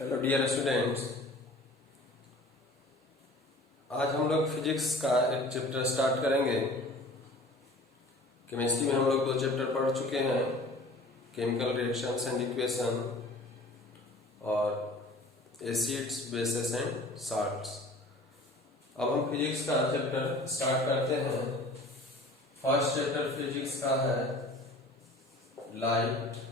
Hello dear students, आज हम लोग फिजिक्स का एक चैप्टर स्टार्ट करेंगे। केमिस्ट्री में हम लोग 2 चैप्टर पढ़ चुके हैं, केमिकल रिएक्शंस एंड इक्वेशन और एसिड्स, बेसेस एंड साल्ट्स। अब हम फिजिक्स का चैप्टर स्टार्ट करते हैं। फर्स्ट चैप्टर फिजिक्स का है light,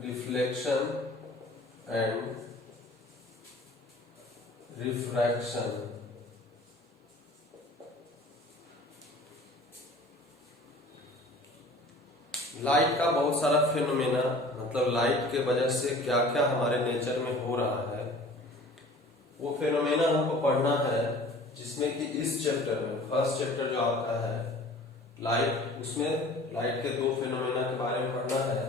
reflection and refraction. Light का बहुत सारा फिनोमेना, मतलब लाइट के वजह से क्या क्या हमारे नेचर में हो रहा है, वो फिनोमेना हमको पढ़ना है। जिसमें कि इस चैप्टर में फर्स्ट चैप्टर जो आपका है लाइट, उसमें लाइट के 2 फिनोमेना के बारे में पढ़ना है।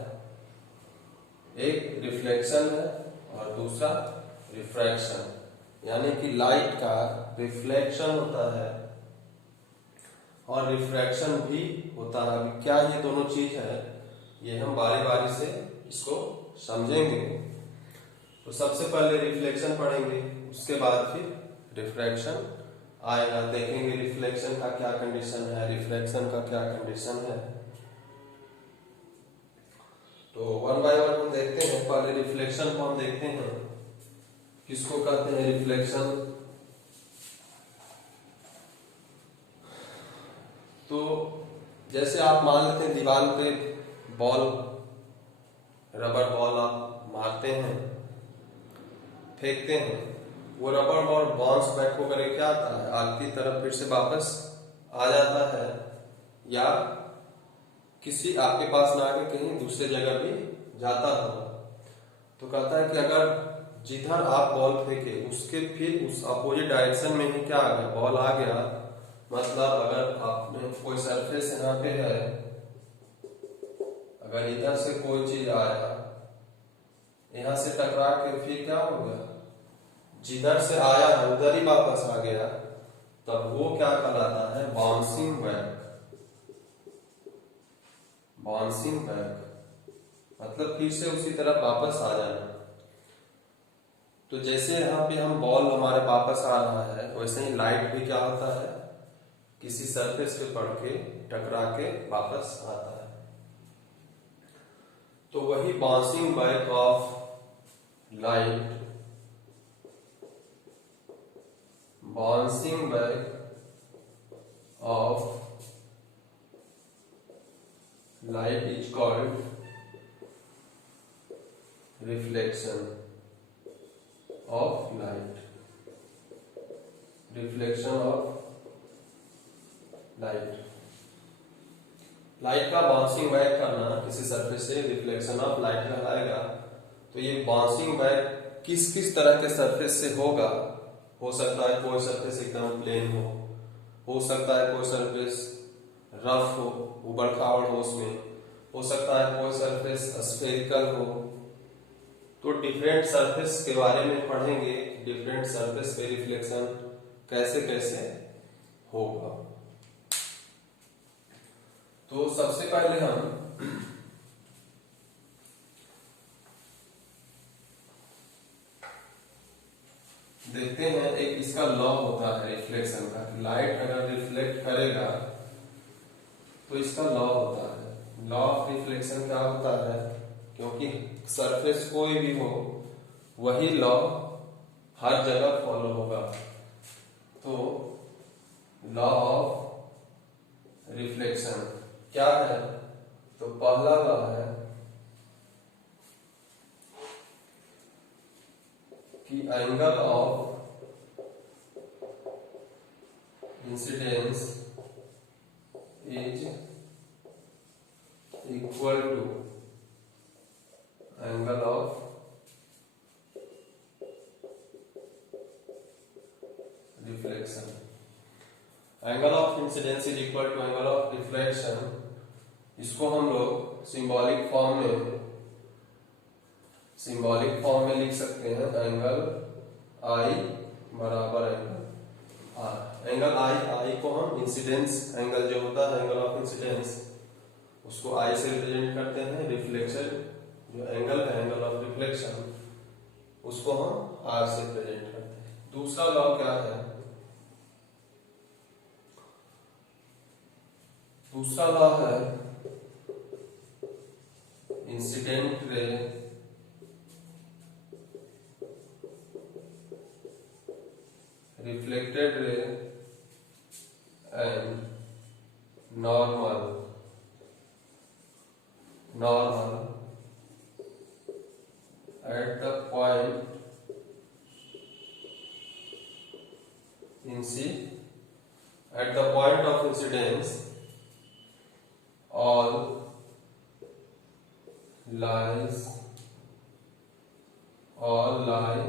एक रिफ्लेक्शन है और दूसरा रिफ्रैक्शन। यानी कि लाइट का रिफ्लेक्शन होता है और रिफ्रैक्शन भी होता है। अभी क्या ये दोनों चीज है, ये हम बारी बारी से इसको समझेंगे। तो सबसे पहले रिफ्लेक्शन पढ़ेंगे, उसके बाद फिर रिफ्रैक्शन आएगा। देखेंगे रिफ्लेक्शन का क्या कंडीशन है, रिफ्रैक्शन का क्या कंडीशन है। तो 1 बाय 1 हम देखते हैं। पहले रिफ्लेक्शन को हम देखते हैं, किसको कहते हैं रिफ्लेक्शन। तो जैसे आप मान लेते हैं दीवार पे बॉल, रबर बॉल आप मारते हैं, फेंकते हैं, वो रबर बॉल बाउंस बैक होकर क्या आता है, आपकी तरफ फिर से वापस आ जाता है, या किसी आपके पास ना आके कहीं दूसरे जगह भी जाता हो। तो कहता है कि अगर जिधर आप बॉल फेंके उसके फिर उस अपोजिट डायरेक्शन में ही क्या आ गया, बॉल आ गया। मतलब अगर आपने कोई सरफेस यहाँ पे है, अगर इधर से कोई चीज आया, यहाँ से टकरा के फिर क्या हो गया, जिधर से आया है उधर ही वापस आ गया, तब वो क्या कहलाता है, बाउंसिंग बैक। बाउंसिंग बैक मतलब फिर से उसी तरफ वापस आ जाना। तो जैसे यहाँ पे हम बॉल हमारे वापस आ रहा है, वैसे ही लाइट भी क्या होता है, किसी सरफेस पे पड़ के टकरा के वापस आता है। तो वही bouncing back of light, bouncing back of light is called reflection of light. Reflection of light, light का बाउंसिंग बैक करना किसी सरफेस से रिफ्लेक्शन ऑफ लाइट कहलाएगा। तो ये बाउंसिंग बैक किस किस तरह के सरफेस से होगा, हो सकता है कोई सरफेस एकदम प्लेन हो सकता है कोई सरफेस रफ हो, उबड़ खाबड़ हो, उसमें हो सकता है कोई सरफेस स्फेरिकल हो। तो डिफरेंट सरफेस के बारे में पढ़ेंगे, डिफरेंट सरफेस पे रिफ्लेक्शन कैसे कैसे होगा। तो सबसे पहले हम देखते हैं, एक इसका लॉ होता है रिफ्लेक्शन का। लाइट अगर रिफ्लेक्ट करेगा तो इसका लॉ होता है। लॉ ऑफ रिफ्लेक्शन क्या होता है, क्योंकि सरफेस कोई भी हो वही लॉ हर जगह फॉलो होगा। तो लॉ ऑफ रिफ्लेक्शन क्या है, तो पहला लॉ है कि angle of incidence is equal to angle of reflection. Angle of incidence is equal to angle of reflection. इसको हम लोग सिंबॉलिक फॉर्म में लिख सकते हैं। एंगल आई बराबर एंगल आर। एंगल आई को हम इंसिडेंस एंगल जो होता है, एंगल ऑफ इंसिडेंस, उसको आई से रिप्रेजेंट करते हैं। रिफ्लेक्शन जो एंगल है, एंगल ऑफ रिफ्लेक्शन, उसको हम आर से प्रेजेंट करते हैं। दूसरा लॉ क्या है? दूसरा लॉ है incident ray reflected ray and normal at the point of incidence all lie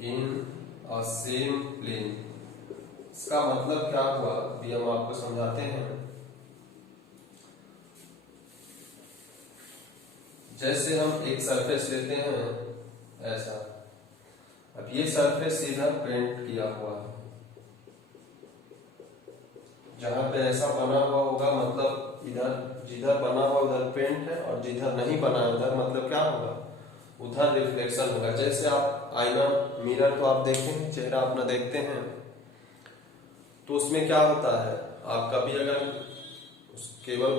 in a same plane। इसका मतलब क्या हुआ भी हम आपको समझाते हैं। जैसे हम एक सरफेस लेते हैं ऐसा, अब ये सरफेस इधर पेंट किया हुआ है, जहां पे ऐसा बना हुआ होगा मतलब इधर, जिधर बना हुआ उधर पेंट है, और जिधर नहीं बना है उधर मतलब क्या होगा, उधर रिफ्लेक्शन होगा। जैसे आप आईना, मिरर तो आप देखें, चेहरा अपना देखते हैं, तो उसमें क्या होता है, आप कभी अगर केवल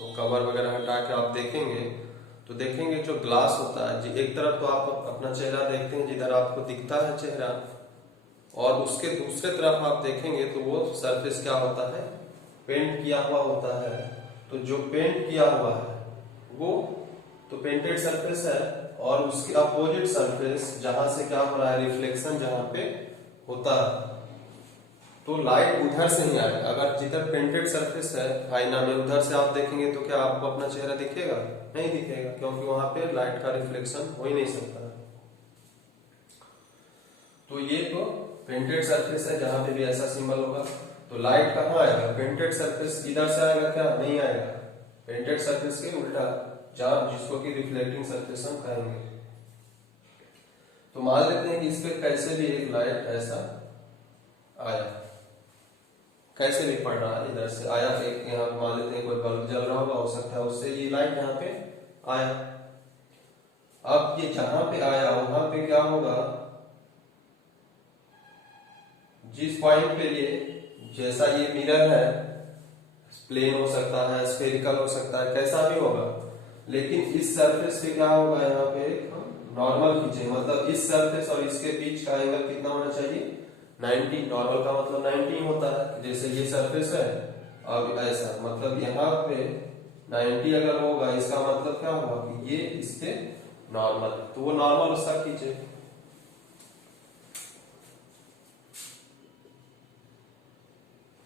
वो कवर वगैरह हटा के आप देखेंगे तो देखेंगे जो ग्लास होता है, एक तरफ तो आप अपना चेहरा देखते हैं जिधर आपको दिखता है चेहरा, और उसके दूसरे तरफ आप देखेंगे तो वो सरफेस क्या होता है, पेंट किया हुआ होता है। तो जो पेंट किया हुआ है वो तो पेंटेड सरफेस है, और उसके अपोजिट सरफेस जहां से क्या हो रहा है, रिफ्लेक्शन जहां पे होता है, तो लाइट उधर से ही आएगा। अगर जिधर पेंटेड सरफेस है आईना में, उधर से आप देखेंगे तो क्या आपको अपना चेहरा दिखेगा? नहीं दिखेगा, क्योंकि वहां पे लाइट का रिफ्लेक्शन हो ही नहीं सकता। तो ये तो पेंटेड सरफेस है, जहां पे भी ऐसा सिंबल होगा तो लाइट कहाँ आएगा, पेंटेड सरफेस इधर से आएगा क्या? नहीं आएगा, पेंटेड सरफेस के उल्टा, जहां जिसको कि रिफ्लेक्टिंग सरफेस हम कहेंगे। तो मान लेते हैं कि इस पे कैसे भी एक लाइट ऐसा आया, कैसे भी पड़ रहा है, इधर से आया, एक यहाँ मान लेते हैं कोई बल्ब जल रहा होगा, हो सकता है उससे ये लाइट यहाँ पे आया। अब ये जहां पे आया वहां पे क्या होगा, जिस पॉइंट पे ये, जैसा ये मिरर है, प्लेन हो सकता है, स्फेरिकल हो सकता है, कैसा भी होगा, लेकिन इस सरफेस पे क्या होगा, यहाँ पे नॉर्मल खींचे, मतलब इस सरफेस और इसके बीच का एंगल कितना होना चाहिए, 90। नॉर्मल का मतलब 90 होता है। जैसे ये सरफेस है, अब ऐसा मतलब यहाँ पे 90 अगर होगा, इसका मतलब क्या होगा कि ये इसके नॉर्मल, तो वो नॉर्मल उसका खींचे।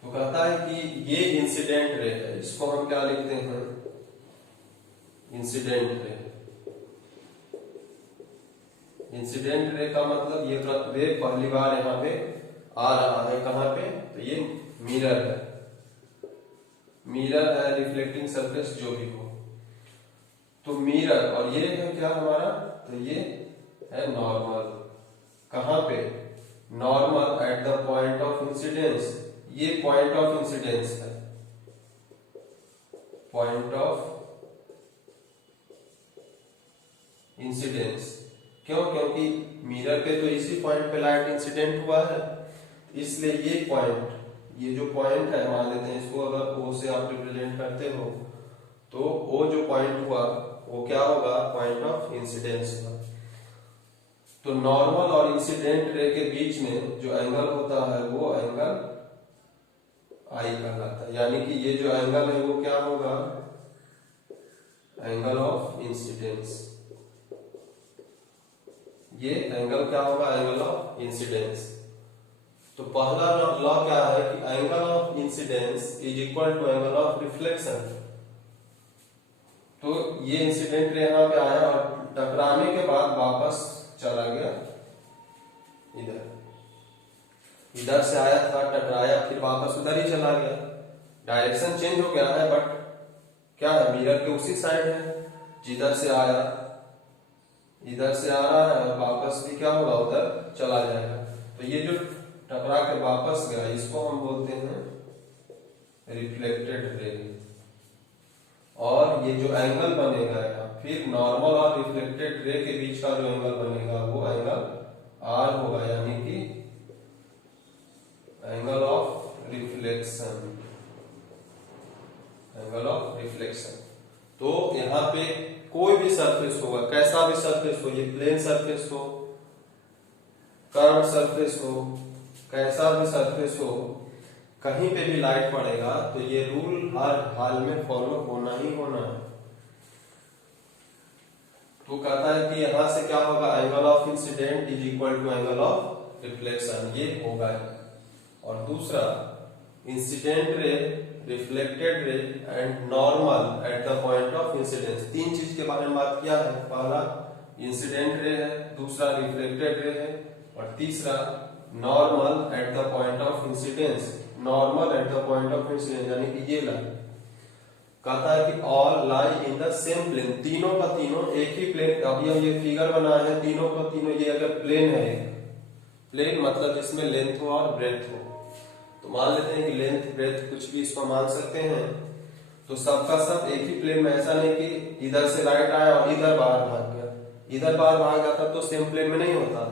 तो कहता है कि ये इंसिडेंट रे है, इसको हम क्या लिखते हैं, इंसिडेंट रे। इंसिडेंट रे का मतलब ये रे पहली बार यहाँ पे आ रहा है, कहां पे, तो ये मिरर है, मिरर है, रिफ्लेक्टिंग सरफेस जो भी हो, तो मिरर, और ये है क्या हमारा, तो ये है नॉर्मल। कहां पे, normal at the point of incidence, ये पॉइंट ऑफ इंसिडेंस है, पॉइंट ऑफ इंसिडेंस। क्यों? क्योंकि मिरर पे तो इसी पॉइंट पे लाइट इंसिडेंट हुआ है, इसलिए ये पॉइंट, ये जो पॉइंट है, मान लेते हैं इसको अगर O से आप रिप्रेजेंट करते हो, तो O जो पॉइंट हुआ वो क्या होगा, पॉइंट ऑफ इंसिडेंस हुआ। तो नॉर्मल और इंसिडेंट रे के बीच में जो एंगल होता है वो एंगल I कहलाता है, यानी कि ये जो एंगल है वो क्या होगा, एंगल ऑफ इंसिडेंस। ये एंगल क्या होगा, एंगल ऑफ इंसिडेंस। तो पहला लॉ क्या है कि angle of incidence is equal to angle of reflection. तो ये इंसिडेंट रे यहाँ पे आया और टकराने के बाद वापस चला गया इधर, इधर से आया था, टकराया, फिर वापस उधर ही चला गया, डायरेक्शन चेंज हो गया है, बट क्या है, मिरर के उसी साइड है, जिधर से आया इधर से आ रहा है, और वापस भी क्या होगा, उधर चला जाएगा। तो ये जो टकरा के वापस गया, इसको हम बोलते हैं रिफ्लेक्टेड रे। और ये जो एंगल बनेगा यहाँ फिर नॉर्मल और रिफ्लेक्टेड रे के बीच का जो एंगल बनेगा वो एंगल आर होगा, यानी कि angle of reflection, angle of reflection. तो यहाँ पे कोई भी सरफेस होगा, कैसा भी सरफेस हो, ये प्लेन सरफेस हो, कर्व सरफेस हो, कैसा भी सरफेस हो, कहीं पे भी लाइट पड़ेगा तो ये रूल हर हाल में फॉलो होना ही होना है। तो कहता है कि यहां से क्या होगा, angle of incident is equal to angle of reflection, ये होगा। और दूसरा, incident ray, reflected ray and normal at the point of incidence, तीन चीज के बारे में बात किया है। पहला इंसिडेंट रे है, दूसरा रिफ्लेक्टेड रे है, और तीसरा normal at the point of incidence, normal at the point of incidence, यानी कि ये लाइन। कहता है कि all lie in the same plane, तीनों का तीनों एक ही प्लेन। अभी हम ये फिगर बनाए हैं, तीनों का तीनों ये अगर प्लेन है, प्लेन मतलब जिसमें लेंथ हो और ब्रेथ हो, तो मान लेते हैं कि लेंथ ब्रेथ कुछ भी इसको मान सकते हैं। तो सबका सब एक ही प्लेन में, ऐसा नहीं कि इधर से लाइट आया और इधर बाहर भाग गया, इधर बाहर भाग जाता तो सेम प्लेन में नहीं होता।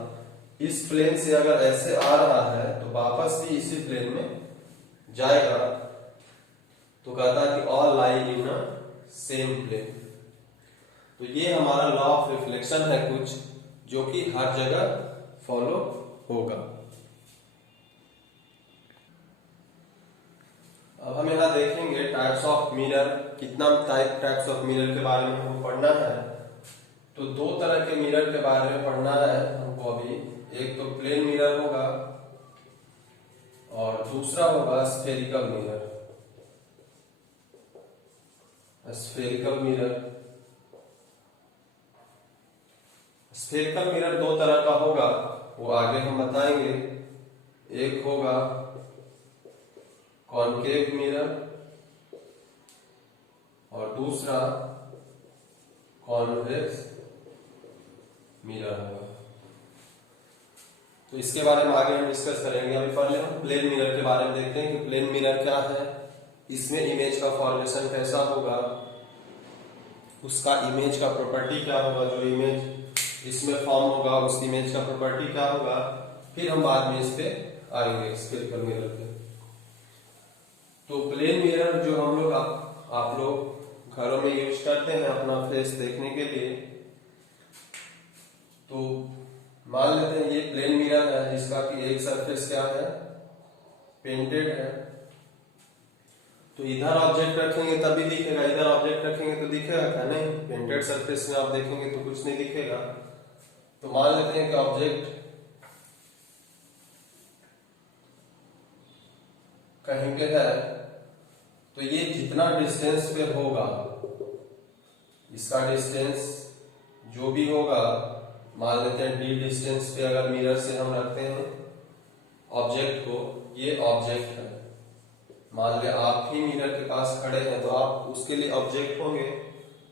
इस प्लेन से अगर ऐसे आ रहा है तो वापस भी इसी प्लेन में जाएगा। तो कहता है कि all lie in a same plane. तो ये हमारा लॉ ऑफ रिफ्लेक्शन है कुछ, जो कि हर जगह फॉलो होगा। अब हम यहाँ देखेंगे टाइप्स ऑफ मिरर, कितना टाइप्स ऑफ मिरर के बारे में हमको पढ़ना है। तो दो तरह के मिरर के बारे में पढ़ना है हमको अभी। एक तो प्लेन मिरर होगा और दूसरा होगा spherical mirror. Spherical mirror, spherical mirror दो तरह का होगा, वो आगे हम बताएंगे। एक होगा कॉनकेव मिरर और दूसरा कॉन्वेक्स मिरर होगा। तो इसके बारे में आगे हम डिस्कस करेंगे। अभी पहले हम प्लेन मिरर के बारे में देखते हैं कि प्लेन मिरर क्या है, इसमें इमेज का फॉर्मेशन कैसा होगा, उसका इमेज का प्रॉपर्टी क्या होगा, जो इमेज इसमें फॉर्म होगा उस इमेज का प्रॉपर्टी क्या होगा, फिर हम बाद में इस पे आएंगे स्फेरिकल मिरर पे। तो प्लेन मिरर जो हम लोग आप लोग घरों में यूज करते हैं अपना फेस देखने के लिए, तो मान लेते हैं ये प्लेन मिरर है जिसका कि एक सरफेस क्या है, पेंटेड है। तो इधर ऑब्जेक्ट रखेंगे तभी दिखेगा, इधर ऑब्जेक्ट रखेंगे तो दिखेगा क्या, नहीं। पेंटेड सरफेस में आप देखेंगे तो कुछ नहीं दिखेगा। तो मान लेते हैं कि ऑब्जेक्ट कहीं पे है, तो ये जितना डिस्टेंस पे होगा, इसका डिस्टेंस जो भी होगा, मान लेते हैं डी डिस्टेंस पे अगर मिरर से हम रखते हैं ऑब्जेक्ट को, ये ऑब्जेक्ट है। मान ले आप ही मिरर के पास खड़े हैं तो आप उसके लिए ऑब्जेक्ट होंगे,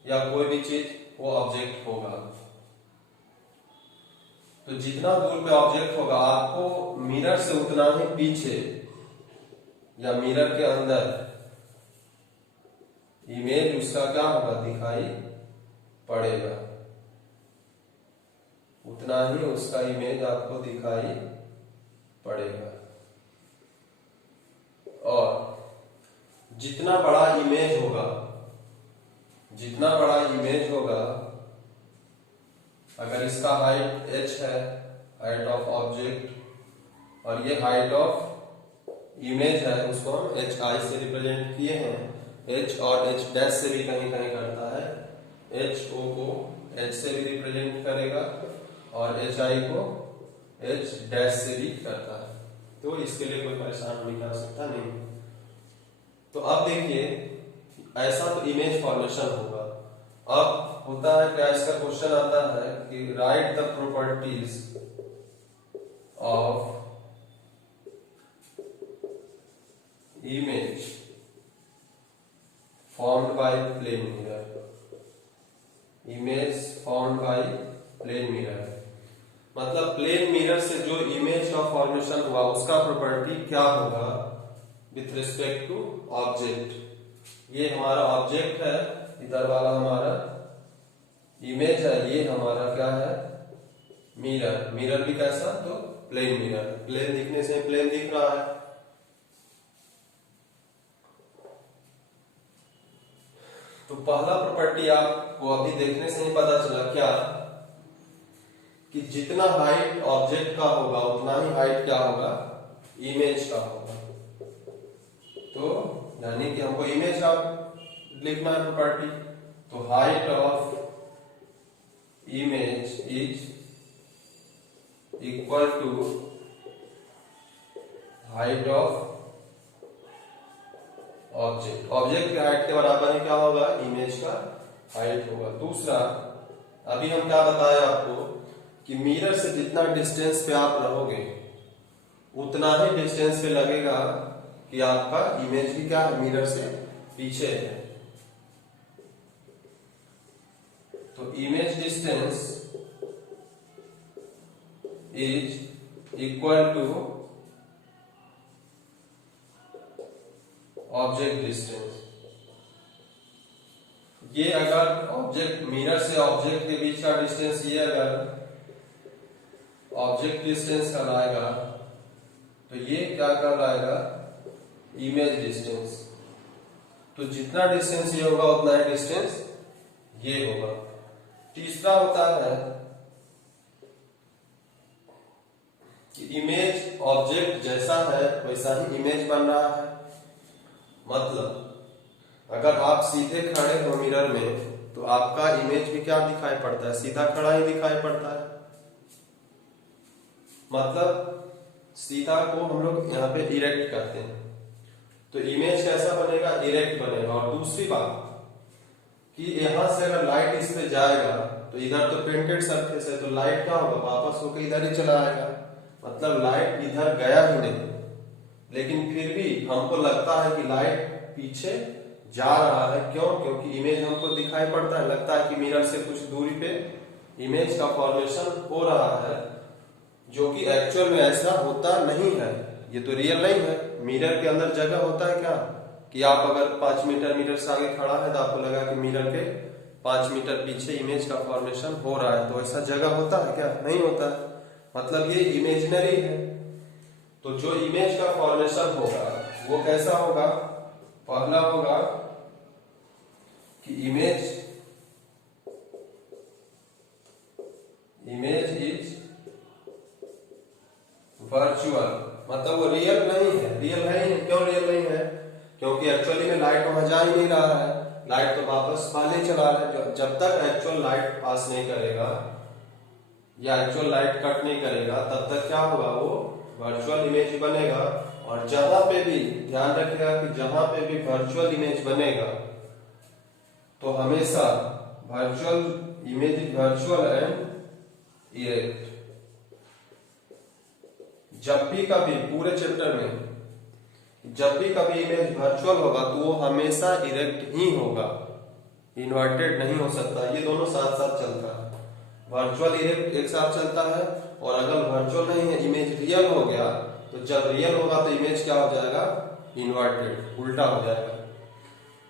या कोई भी चीज वो ऑब्जेक्ट होगा। तो जितना दूर पे ऑब्जेक्ट होगा, आपको मिरर से उतना ही पीछे या मिरर के अंदर इमेज उसका क्या होगा, दिखाई पड़ेगा। उतना ही उसका इमेज आपको दिखाई पड़ेगा। और जितना बड़ा इमेज होगा, जितना बड़ा इमेज होगा, अगर इसका हाइट h है, हाइट ऑफ ऑब्जेक्ट, और ये हाइट ऑफ इमेज है, उसको हम hi से रिप्रेजेंट किए हैं। h और h डैश से भी कहीं कहीं करता है, h o को h से भी रिप्रेजेंट करेगा और hi को h डैश से भी करता है। तो इसके लिए कोई परेशान होने की आवश्यकता नहीं। तो अब देखिए, ऐसा तो इमेज फॉर्मेशन होगा। अब होता है क्या, इसका क्वेश्चन आता है कि write the properties of image formed by plane mirror, image formed by plane mirror, मतलब प्लेन मिरर से जो इमेज का फॉर्मेशन हुआ उसका प्रॉपर्टी क्या होगा विथ रिस्पेक्ट टू ऑब्जेक्ट। ये हमारा ऑब्जेक्ट है, इधर वाला हमारा इमेज है, ये हमारा क्या है, मिरर। मिरर भी कैसा, तो प्लेन मिरर। प्लेन दिखने से प्लेन दिख रहा है। तो पहला प्रॉपर्टी आपको अभी देखने से ही पता चला क्या, कि जितना हाइट ऑब्जेक्ट का होगा उतना ही हाइट क्या होगा, इमेज का होगा। तो यानी कि हमको इमेज का लिखना है प्रॉपर्टी, तो height of image is equal to height of object. Object की हाइट के बराबर ही क्या होगा, इमेज का हाइट होगा। दूसरा, अभी हम क्या बताया आपको कि मिरर से जितना डिस्टेंस पे आप रहोगे उतना ही डिस्टेंस पे लगेगा कि आपका इमेज भी क्या है, मिरर से पीछे है। तो image distance is equal to object distance. ये अगर ऑब्जेक्ट, मिरर से ऑब्जेक्ट के बीच का डिस्टेंस ये अगर ऑब्जेक्ट डिस्टेंस कहलाएगा, तो ये क्या कहलाएगा, इमेज डिस्टेंस। तो जितना डिस्टेंस ये होगा उतना ही डिस्टेंस ये होगा। तीसरा होता है कि इमेज ऑब्जेक्ट जैसा है वैसा ही इमेज बन रहा है। मतलब अगर आप सीधे खड़े हो मिरर में तो आपका इमेज भी क्या दिखाई पड़ता है, सीधा खड़ा ही दिखाई पड़ता है। मतलब सीधा को हम लोग यहाँ पे इरेक्ट करते हैं, तो इमेज कैसा बनेगा, इरेक्ट बनेगा। और दूसरी बात कि यहां से अगर लाइट इस पे जाएगा तो इधर तो पेंटेड सरफेस है, तो लाइट क्या होगा, वापस होकर इधर ही चला आएगा। मतलब लाइट इधर गया ही नहीं, लेकिन फिर भी हमको लगता है कि लाइट पीछे जा रहा है। क्यों, क्योंकि इमेज हमको दिखाई पड़ता है, लगता है कि मिरर से कुछ दूरी पे इमेज का फॉर्मेशन हो रहा है, जो कि एक्चुअल में ऐसा होता नहीं है। ये तो रियल नहीं है। मिरर के अंदर जगह होता है क्या, कि आप अगर 5 मीटर मिरर से आगे खड़ा है तो आपको लगा कि मिरर के 5 मीटर पीछे इमेज का फॉर्मेशन हो रहा है, तो ऐसा जगह होता है क्या, नहीं होता है। मतलब ये इमेजिनरी है। तो जो इमेज का फॉर्मेशन होगा वो कैसा होगा, पहला होगा कि इमेज इज वर्चुअल। मतलब वो रियल नहीं है, रियल है ही नहीं। क्यों रियल नहीं है, क्योंकि एक्चुअली में लाइट वहां जा ही नहीं रहा है, लाइट तो वापस पहले चला रहा है। जब तक एक्चुअल लाइट पास नहीं करेगा या एक्चुअल लाइट कट नहीं करेगा तब तक क्या होगा, वो वर्चुअल इमेज बनेगा। और जहां पे भी ध्यान रखिएगा कि जहां पे भी वर्चुअल इमेज बनेगा तो हमेशा virtual image is virtual and erect. जब भी कभी पूरे चैप्टर में जब भी कभी इमेज वर्चुअल होगा तो वो हमेशा इरेक्ट ही होगा, इन्वर्टेड नहीं हो सकता। ये दोनों साथ साथ चलता है, वर्चुअल इरेक्ट एक साथ चलता है। और अगर वर्चुअल नहीं है, इमेज रियल हो गया, तो जब रियल होगा तो इमेज क्या हो जाएगा, इन्वर्टेड, उल्टा हो जाएगा।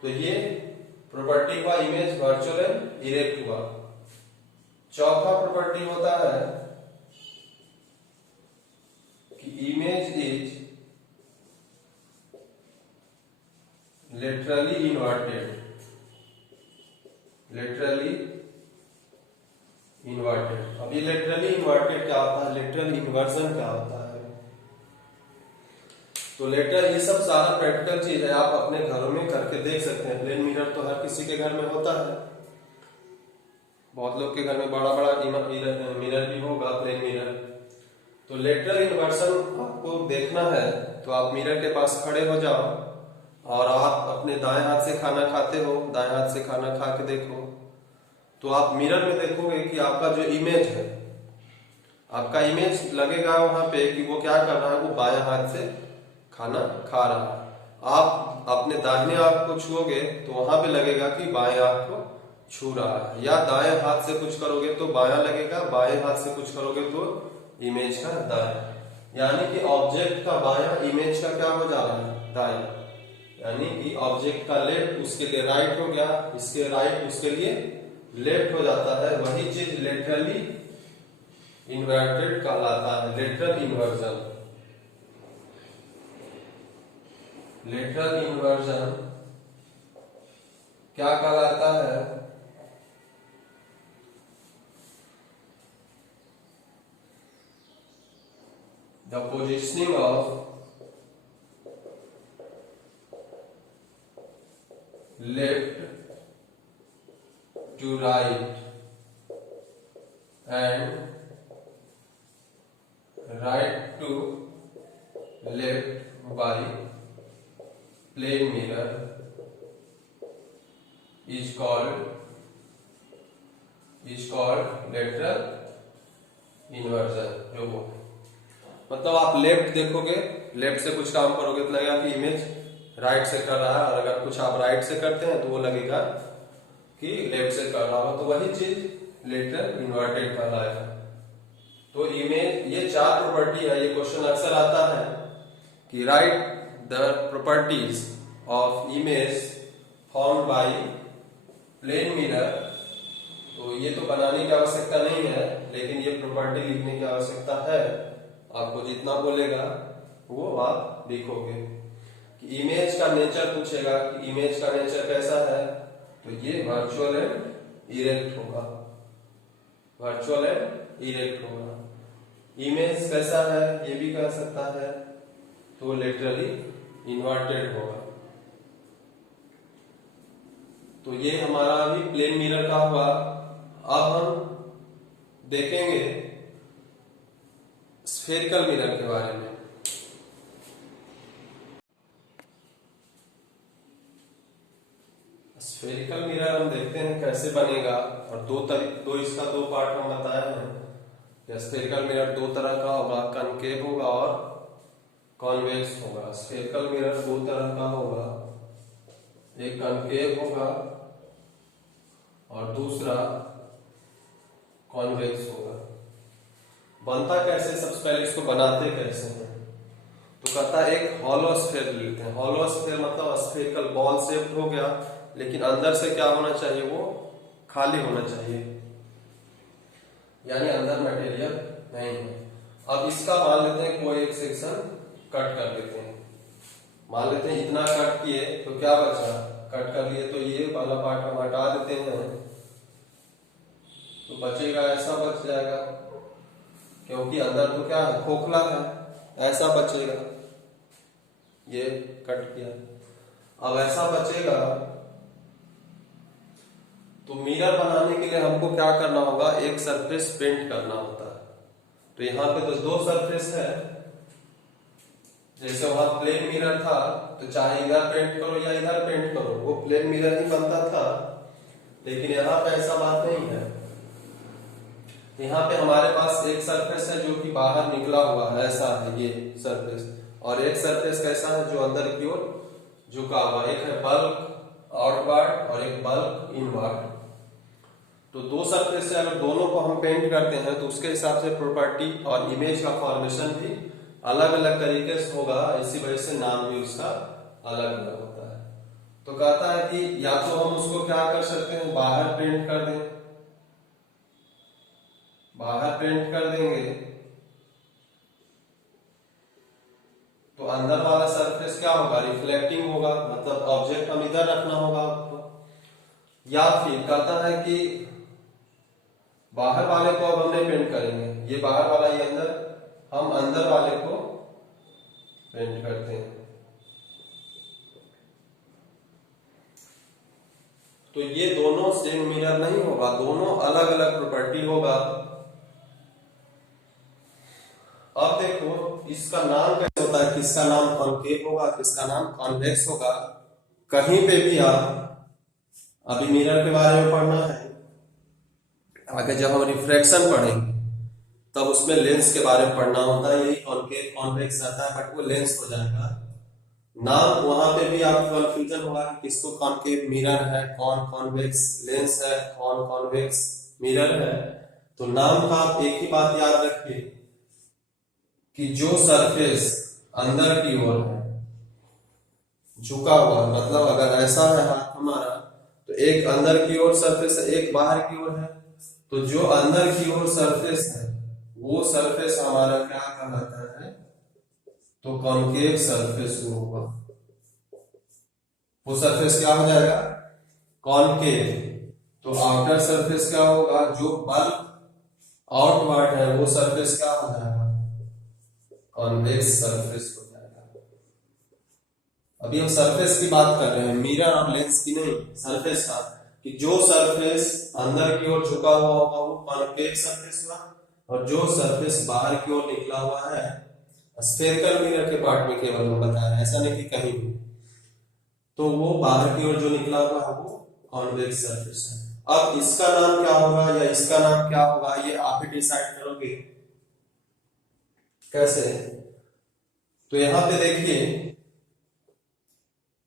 तो ये प्रॉपर्टी हुआ इमेज वर्चुअल एंड इरेक्ट हुआ। चौथा प्रॉपर्टी होता है कि image is literally inverted. Literally inverted. अब ये लिटरली इन्वर्टेड क्या होता है, लिटरल इन्वर्जन क्या होता है। तो लेटर ये सब सारा प्रैक्टिकल चीज है, आप अपने घरों में करके देख सकते हैं। प्लेन मिरर तो हर किसी के घर में होता है, बहुत लोग के घर में बड़ा बड़ा मिरर भी होगा, प्लेन मिरर। तो लेटरल इन्वर्सन आपको देखना है तो आप मिरर के पास खड़े हो जाओ और आप अपने दाएं हाथ से खाना खाते हो, दाएं हाथ से खाना खा के देखो, तो आप मिरर में देखोगे कि आपका जो इमेज है, आपका इमेज लगेगा वहां पे कि वो क्या कर रहा है, वो बाएं हाथ से खाना खा रहा है। आप अपने दाहिने हाथ को छुओगे तो वहां पे लगेगा कि बाएं हाथ को छू रहा है, या दाएं हाथ से कुछ करोगे तो बायां लगेगा, बाएं हाथ से कुछ करोगे तो इमेज का दायां। यानी कि ऑब्जेक्ट का बायां, इमेज का क्या हो जा रहा है, दायां। यानी कि ऑब्जेक्ट का लेफ्ट उसके लिए राइट हो गया, इसके राइट उसके लिए लेफ्ट हो जाता है, वही चीज लेटरली इन्वर्टेड कहलाता है। लेटरल इन्वर्जन, लेटरल इन्वर्जन क्या कहलाता है? The positioning of left to right and right to left by plane mirror is called lateral inversion। जो वो मतलब आप लेफ्ट देखोगे, लेफ्ट से कुछ काम करोगे तो लगेगा कि इमेज राइट से कर रहा है, और अगर कुछ आप राइट से करते हैं तो वो लगेगा कि लेफ्ट से कर रहा हो, तो वही चीज लेटरल इन्वर्टेड कहलाएगा। तो इमेज, ये चार प्रॉपर्टी है, ये क्वेश्चन अक्सर आता है कि write the properties of image form by plane mirror. तो ये तो बनाने की आवश्यकता नहीं है, लेकिन ये प्रॉपर्टी लिखने की आवश्यकता है। आपको जितना बोलेगा वो आप लिखोगे। कि इमेज का नेचर पूछेगा कि इमेज का नेचर कैसा है, तो ये वर्चुअल एंड इरेक्ट होगा, वर्चुअल एंड इरेक्ट होगा। इमेज कैसा है ये भी कह सकता है, तो लेटरली इन्वर्टेड होगा। तो ये हमारा अभी प्लेन मिरर का हुआ। अब हम देखेंगे स्फेरिकल मिरर के बारे में। स्फेरिकल मिरर हम देखते हैं कैसे बनेगा, और इसका दो पार्ट हम बताए हैं। स्फेरिकल मिरर दो तरह का होगा, कनकेव होगा और कॉन्वेक्स होगा। स्फेरिकल मिरर दो तरह का होगा, एक कनकेव होगा और दूसरा कॉन्वेक्स होगा। बनता कैसे, सबसे पहले इसको बनाते कैसे हैं? तो कहता है एक हॉलो स्फेयर लेते हैं। हॉलो स्फेयर मतलब स्फेरिकल बॉल शेप हो गया, लेकिन अंदर से क्या होना चाहिए, वो खाली होना चाहिए, यानी अंदर मटेरियल नहीं है। अब इसका मान लेते हैं कोई एक सेक्शन कट कर लेते हैं। मान लेते हैं इतना कट किए तो क्या बचा, कट कर लिए तो ये वाला पार्ट हम हटा देते हैं, तो बचेगा ऐसा बच जाएगा, क्योंकि अंदर तो क्या है, खोखला है, ऐसा बचेगा। ये कट किया, अब ऐसा बचेगा। तो मिरर बनाने के लिए हमको क्या करना होगा, एक सरफेस पेंट करना होता है। तो यहाँ पे तो दो सरफेस है, जैसे वहां प्लेन मिरर था तो चाहे इधर पेंट करो या इधर पेंट करो, वो प्लेन मिरर ही बनता था। लेकिन यहाँ पे ऐसा बात नहीं है। यहाँ पे हमारे पास एक सरफेस है जो कि बाहर निकला हुआ है, ऐसा है ये सरफेस, और एक सरफेस कैसा है जो अंदर की ओर झुका हुआ। एक है बल्क आउटवर्ड और एक बल्क इनवर्ड। तो दो सरफेस से अगर दोनों को हम पेंट करते हैं तो उसके हिसाब से प्रॉपर्टी और इमेज का फॉर्मेशन भी अलग अलग तरीके से होगा। इसी वजह से नाम भी उसका अलग अलग होता है। तो कहता है कि या तो हम उसको क्या कर सकते हैं, बाहर पेंट कर दें, बाहर पेंट कर देंगे तो अंदर वाला सरफेस क्या होगा, रिफ्लेक्टिंग होगा, मतलब ऑब्जेक्ट हम इधर रखना होगा आपको। या फिर कहता है कि बाहर वाले को अब हम नहीं पेंट करेंगे, ये बाहर वाला ये अंदर, हम अंदर वाले को पेंट करते हैं। तो ये दोनों सेम मिरर नहीं होगा, दोनों अलग अलग प्रॉपर्टी होगा। अब देखो इसका नाम कैसे होता है, किसका नाम कॉनकेव होगा, किसका नाम कॉन्वेक्स होगा। कहीं पे भी आप अभी मिरर के बारे में पढ़ना है, आगे जब हम रिफ्रैक्शन पढ़ेंगे तब उसमें लेंस के बारे में पढ़ना होता है। यही कॉनकेव कॉन्वेक्स आता है, बट वो लेंस हो जाएगा नाम। वहां पे भी आपको कंफ्यूजन होगा कि किसको कॉनकेव मिरर है, कौन कॉन्वेक्स लेंस है, कौन कॉन्वेक्स मिरर है। तो नाम का आप एक ही बात याद रखिए कि जो सरफेस अंदर की ओर है झुका हुआ, मतलब अगर ऐसा है हाथ हमारा तो एक अंदर की ओर सरफेस है, एक बाहर की ओर है। तो जो अंदर की ओर सरफेस है वो सरफेस हमारा क्या कहलाता है, तो कॉनकेव सरफेस होगा। वो सरफेस क्या हो जाएगा, कॉनकेव। तो आउटर सरफेस क्या होगा, जो बल्क आउटवर्ड है वो सरफेस क्या हो जाएगा, कॉन्वेक्स सरफेस हो जाएगा। अभी हम सरफेस की बात कर रहे हैं, मिरर और लेंस की नहीं, सरफेस का, कि जो सरफेस अंदर की ओर झुका हुआ होगा वो कॉन्केव सरफेस हुआ, और जो सरफेस बाहर की ओर निकला हुआ है, स्फेरिकल मिरर के पार्ट में केवल हम बताया, ऐसा नहीं कि कहीं भी, तो वो बाहर की ओर जो निकला हुआ है वो कॉन्वेक्स सरफेस है। अब इसका नाम क्या होगा या इसका नाम क्या होगा, ये आप ही डिसाइड करोगे। कैसे, तो यहां पे देखिए,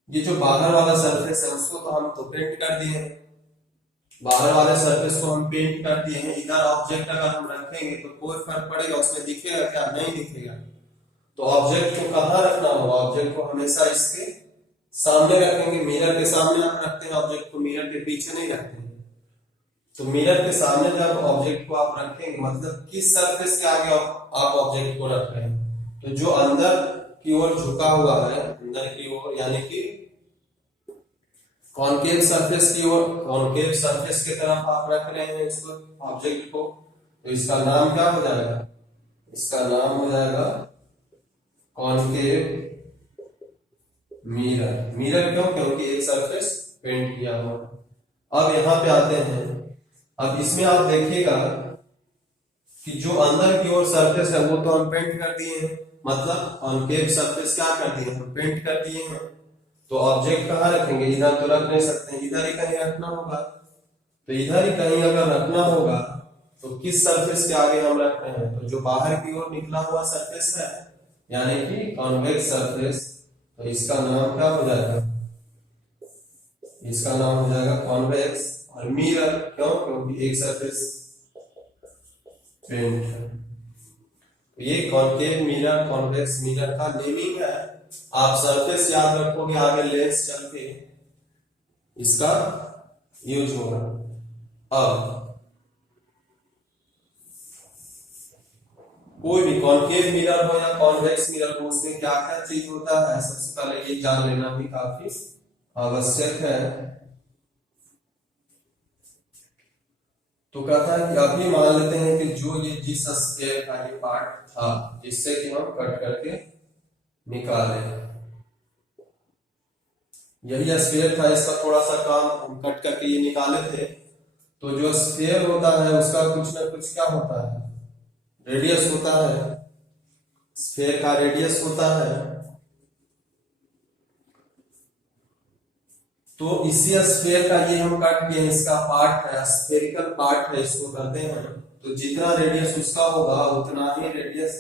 ये जो बाहर वाला सरफेस है उसको तो हम तो पेंट कर दिए हैं, बाहर वाले सरफेस को हम पेंट कर दिए हैं। इधर ऑब्जेक्ट अगर हम रखेंगे तो कोई फर्क पड़ेगा उसमें, दिखेगा क्या, नहीं दिखेगा। तो ऑब्जेक्ट को कहाँ रखना होगा, ऑब्जेक्ट को हमेशा इसके सामने रखेंगे। मिरर के सामने आप रखते हैं ऑब्जेक्ट को, मिरर के पीछे नहीं रखते हैं। तो मिरर के सामने जब ऑब्जेक्ट को आप रखेंगे, मतलब किस सरफेस के आगे आप ऑब्जेक्ट को रख रहे हैं, तो जो अंदर की ओर झुका हुआ है, अंदर की ओर यानी कि कॉनकेव सरफेस की ओर, कॉनकेव सरफेस की तरफ आप रख रहे हैं इसको, ऑब्जेक्ट को, तो इसका नाम क्या हो जाएगा, इसका नाम हो जाएगा कॉनकेव मिरर। मिरर क्यों, क्योंकि एक सरफेस पेंट किया हुआ। अब यहां पे आते हैं, अब इसमें आप देखिएगा कि जो अंदर की ओर सरफेस है वो तो हम पेंट कर दिए हैं, मतलब कॉनकेव सरफेस क्या कर दिए, हम पेंट कर दिए हैं। तो ऑब्जेक्ट कहाँ रखेंगे, इधर तो रख नहीं सकते, इधर ही कहीं रखना होगा। तो इधर ही कहीं अगर रखना होगा तो किस सरफेस के आगे हम रख रहे हैं, तो जो बाहर की ओर निकला हुआ सरफेस है यानी कि कॉन्वेक्स सरफेस, तो इसका नाम क्या हो जाएगा, इसका नाम हो जाएगा कॉन्वेक्स। और मिरर क्यों, क्योंकि एक सरफेस पेंट है। ये कॉनकेव मिरर, कॉन्वेक्स मिरर का नेमिंग है। आप सरफेस याद रखोगे, आगे लेंस चल के इसका यूज होगा। अब कोई भी कॉनकेव मिरर हो या कॉन्वेक्स मिरर हो, उसमें क्या क्या चीज होता है, सबसे पहले ये जान लेना भी काफी आवश्यक है। तो कहता है कि अभी मान लेते हैं कि जो ये जिस स्फीयर का ये पार्ट था जिससे कि हम कट करके निकाले, यही स्फीयर था, इसका थोड़ा सा काम हम कट करके ये निकाले थे। तो जो स्फीयर होता है उसका कुछ ना कुछ क्या होता है, रेडियस होता है, स्फीयर का रेडियस होता है। तो इसी स्फीयर का ये हम काट किए, इसका पार्ट है, स्फेरिकल पार्ट है, इसको कहते हैं। तो जितना रेडियस उसका होगा उतना ही रेडियस,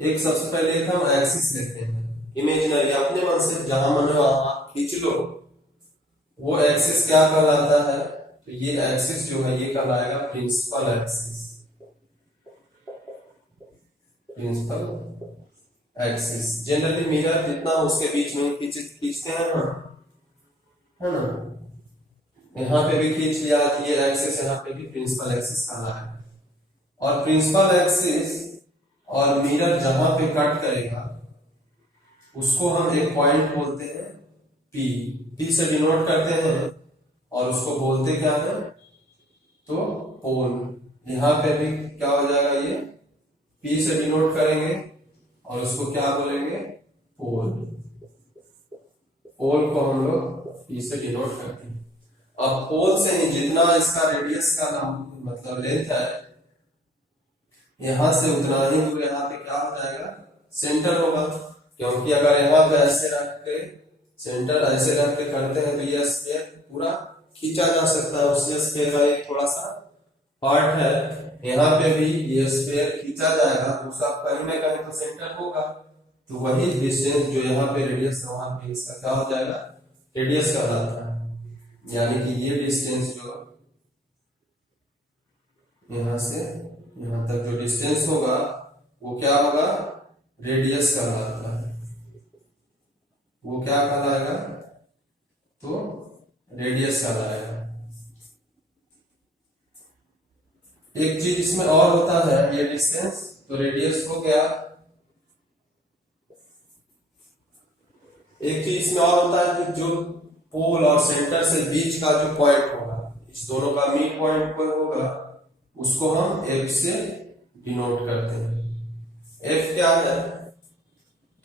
एक सबसे पहले एक हम एक्सिस लेते हैं इमेजिनरी, अपने मन से जहां मन हो वहां खींच लो। वो एक्सिस क्या कहलाता है, तो ये एक्सिस जो है ये कहलाएगा principal axis, principal axis. Generally mirror जितना उसके बीच में खींचते हैं हम, है ना, यहाँ पे भी खींच लिया कि ये एक्सिस, यहाँ पे भी प्रिंसिपल एक्सिस कहला है। और प्रिंसिपल एक्सिस और मिरर जहां पे कट करेगा उसको हम एक पॉइंट बोलते हैं पी, पी से डिनोट करते हैं, और उसको बोलते क्या है, तो पोल। यहाँ पे भी क्या हो जाएगा, ये पी से डिनोट करेंगे और उसको क्या बोलेंगे, पोल। पोल को हम लोग पी से डिनोट करते हैं। अब पोल से ही जितना इसका रेडियस का नाम मतलब लेंथ है, यहां से उतना ही दूर यहाँ पे क्या हो जाएगा, सेंटर होगा। क्योंकि अगर यहाँ पे ऐसे रख के सेंटर ऐसे रख के करते हैं तो ये स्फीयर पूरा खींचा जा सकता है, उसी स्फीयर का एक थोड़ा सा पार्ट है, यहाँ पे भी ये स्फीयर खींचा जाएगा, उसका कहीं ना कहीं तो सेंटर होगा। तो वही डिस्टेंस जो यहाँ पे रेडियस है वहां पे इसका क्या हो जाएगा, रेडियस कहलाता है। यानी कि ये डिस्टेंस जो यहां से यहां तक जो डिस्टेंस होगा वो क्या होगा, रेडियस कहलाता है। वो क्या कहलाएगा, तो रेडियस कहलाएगा। एक चीज इसमें और होता है, ये डिस्टेंस, तो रेडियस हो गया। एक चीज इसमें और होता है कि जो पोल और सेंटर से बीच का जो पॉइंट होगा, इस दोनों का मिड पॉइंट पर होगा, उसको हम एफ से डिनोट करते हैं। एफ क्या है?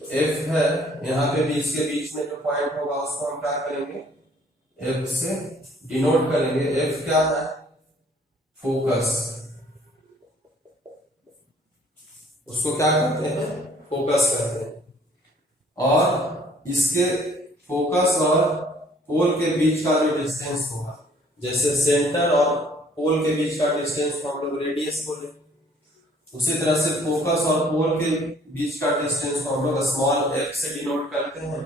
तो एफ है यहाँ पे बीच के बीच में जो पॉइंट होगा उसको हम क्या करेंगे? एफ से डिनोट करेंगे। एफ क्या है? फोकस। उसको क्या करते हैं? फोकस करते हैं। और इसके फोकस और पोल के बीच का जो डिस्टेंस होगा, जैसे सेंटर और पोल के बीच का डिस्टेंस को हम लोग रेडियस बोले, उसी तरह से फोकस और पोल के बीच का डिस्टेंस को हम लोग स्मॉल एफ से डिनोट करते हैं।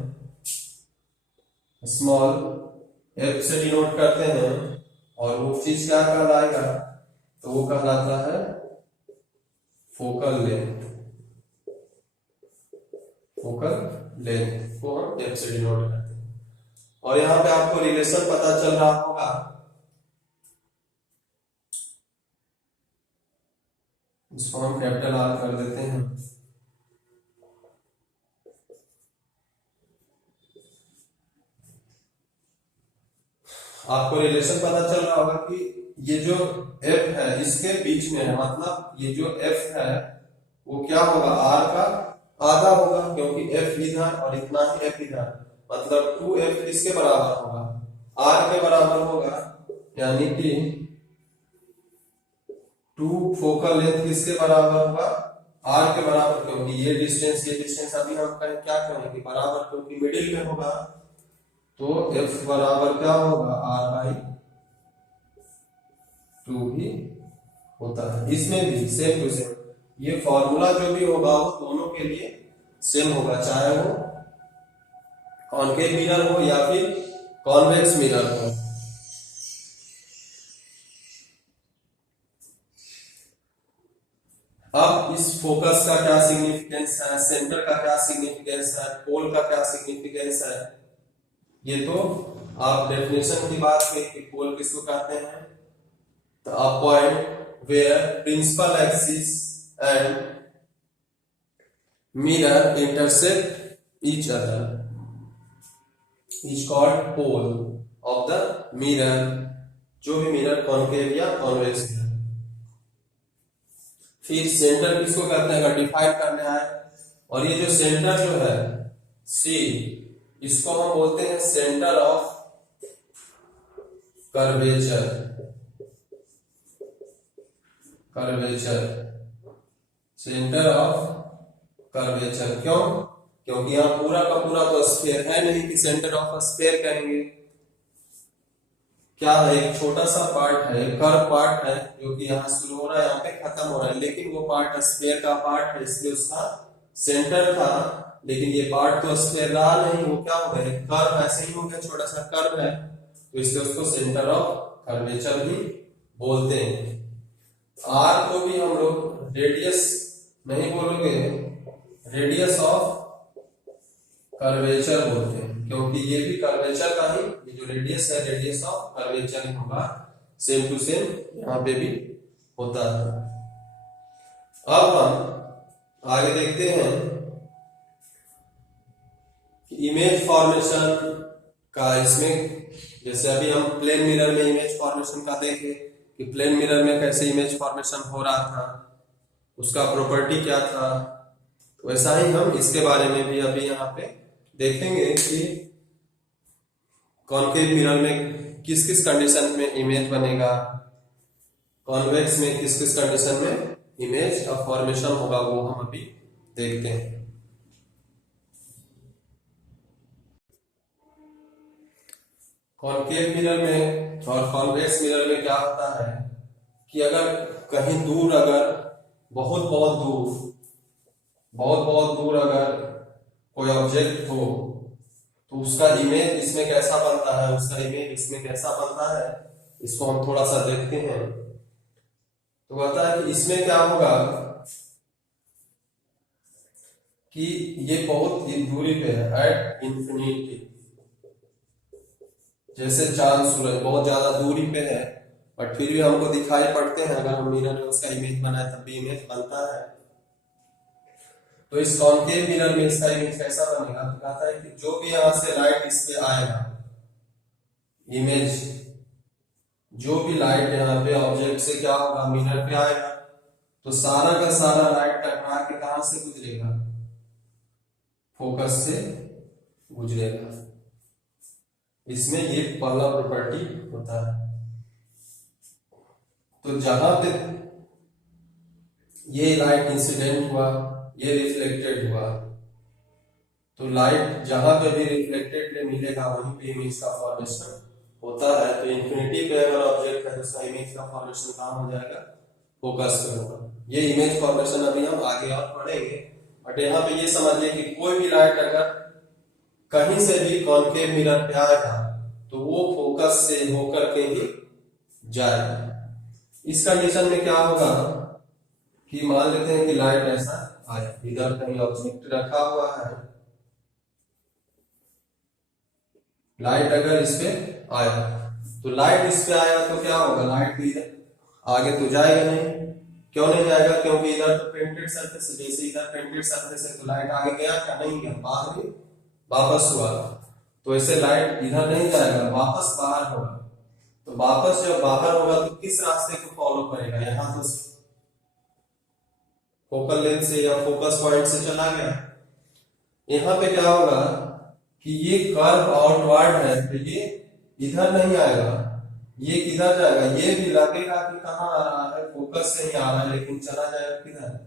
स्मॉल एफ से डिनोट करते हैं। और वो चीज क्या कहलाएगा? तो वो कहलाता है फोकल लेंथ। फोकल लेंथ को हम एफ से डिनोट करते हैं। और यहां पे आपको रिलेशन पता चल रहा होगा, इसको हम कैपिटल आर कर देते हैं। आपको रिलेशन पता चल रहा होगा कि ये जो एफ है इसके बीच में है, मतलब ये जो एफ है वो क्या होगा? आर का आधा होगा, क्योंकि एफ इधर और इतना ही एफ इधर, मतलब 2f किसके बराबर होगा? आर के बराबर होगा। यानी कि 2 फोकल लेंथ किसके बराबर होगा? आर के बराबर, क्योंकि ये डिस्टेंस अभी हम क्या करेंगे? बराबर, क्योंकि मिडिल में होगा। तो f बराबर क्या होगा? r/2 ही होता है। इसमें भी सेम टू सेम ये फॉर्मूला जो भी होगा वो दोनों के लिए सेम होगा, चाहे वो कॉनकेव मिरर हो या फिर कॉन्वेक्स मिरर हो। अब इस फोकस का क्या सिग्निफिकेंस है, सेंटर का क्या सिग्निफिकेंस है, पोल का क्या सिग्निफिकेंस है, ये तो आप डेफिनेशन की बात करें कि पोल किसको कहते हैं? तो a point where principal axis and mirror intersect each other is called pole of the mirror. जो भी मिरर कॉनकेव या कॉन्वेक्स है। फिर सेंटर किसको कहते हैं डिफाइन करना है। और ये जो सेंटर जो है सी, इसको हम बोलते हैं centre of curvature. Centre of curvature क्यों? क्योंकि यहाँ पूरा का पूरा तो स्फीयर है नहीं कि सेंटर ऑफ स्फीयर कहेंगे। क्या है? एक छोटा सा पार्ट है, एक कर्व पार्ट है, जो कि यहाँ शुरू हो रहा है, यहाँ पे खत्म हो रहा है, लेकिन वो पार्ट स्फीयर का पार्ट है, इसलिए उसका सेंटर था। लेकिन ये पार्ट तो स्फीयर रहा नहीं, वो क्या हो गया? कर्व ऐसे ही हो गया, छोटा सा कर्व है, तो इसलिए उसको सेंटर ऑफ कर्वेचर भी बोलते हैं। आर को भी हम लोग रेडियस नहीं बोलोगे, रेडियस ऑफ कर्वेचर बोलते हैं, क्योंकि ये भी कर्वेचर का ही, ये जो रेडियस है रेडियस ऑफ कर्वेचर ही होगा। सेम टू सेम यहाँ पे भी होता है। अब हम आगे देखते हैं कि इमेज फॉर्मेशन का, इसमें जैसे अभी हम प्लेन मिरर में इमेज फॉर्मेशन का देखे कि प्लेन मिरर में कैसे इमेज फॉर्मेशन हो रहा था, उसका प्रॉपर्टी क्या था, वैसा ही हम इसके बारे में भी अभी यहाँ पे देखेंगे कि कॉनकेव मिरर में किस किस कंडीशन में इमेज बनेगा, कॉन्वेक्स में किस किस कंडीशन में इमेज का फॉर्मेशन होगा, वो हम अभी देखते हैं। कॉनकेव मिरर में और कॉन्वेक्स मिरर में क्या होता है कि अगर कहीं दूर, अगर बहुत बहुत दूर अगर कोई ऑब्जेक्ट हो, तो उसका इमेज इसमें कैसा बनता है, उसका इमेज इसमें कैसा बनता है, इसको हम थोड़ा सा देखते हैं। तो कहता है कि इसमें क्या होगा कि ये बहुत दूरी पे है, एट इंफिनिटी, जैसे चांद सूरज बहुत ज्यादा दूरी पे है बट फिर भी हमको दिखाई पड़ते हैं, अगर हम मिरर में उसका इमेज बनाए तब भी इमेज बनता है। तो इस कॉनकेव मिरर में इसका इमेज कैसा बनेगा, तो कहता है कि जो भी यहाँ से लाइट इस पे आएगा, इमेज जो भी लाइट यहाँ पे ऑब्जेक्ट से क्या होगा मिरर पे आएगा, तो सारा का सारा लाइट टकरा के कहां से गुजरेगा, फोकस से गुजरेगा। इसमें ये पहला प्रॉपर्टी होता है। तो जहां पे ये लाइट इंसिडेंट हुआ, ये रिफ्लेक्टेड हुआ, तो लाइट जहां पे भी रिफ्लेक्टेड में मिलेगा वहीं पे इमेज का फॉर्मेशन होता है। तो इंफिनिटी पे अगर ऑब्जेक्ट है तो उसका इमेज का फॉर्मेशन कहां हो जाएगा, फोकस पे होगा। ये इमेज फॉर्मेशन अभी हम आगे और पढ़ेंगे, बट यहाँ पे ये समझिए कि कोई भी लाइट अगर कहीं से भी कॉनकेव मिरर पे आएगा तो वो फोकस से होकर के ही जाएगा। इस कंडीशन में क्या होगा कि मान लेते हैं कि लाइट ऐसा आया, इधर कहीं ऑब्जेक्ट रखा हुआ है, लाइट अगर इस पे आया तो लाइट इस पे आया तो क्या होगा, लाइट इधर आगे तो जाएगा नहीं। क्यों नहीं जाएगा, क्योंकि इधर तो पेंटेड सरफेस है, जैसे इधर पेंटेड सरफेस है तो लाइट आगे गया क्या, नहीं गया, बाहर ही वापस हुआ। तो ऐसे लाइट इधर नहीं जाएगा, वापस बाहर होगा। तो वापस जब बाहर होगा तो किस रास्ते को फॉलो करेगा, यहां तो फोकल लेंथ से या फोकस पॉइंट से चला गया। यहाँ पे क्या होगा कि ये कर्व आउटवर्ड है तो ये इधर नहीं आएगा, ये किधर जाएगा, ये भी लगेगा कि कहाँ आ रहा है, फोकस से ही आ रहा है, लेकिन चला जाएगा किधर,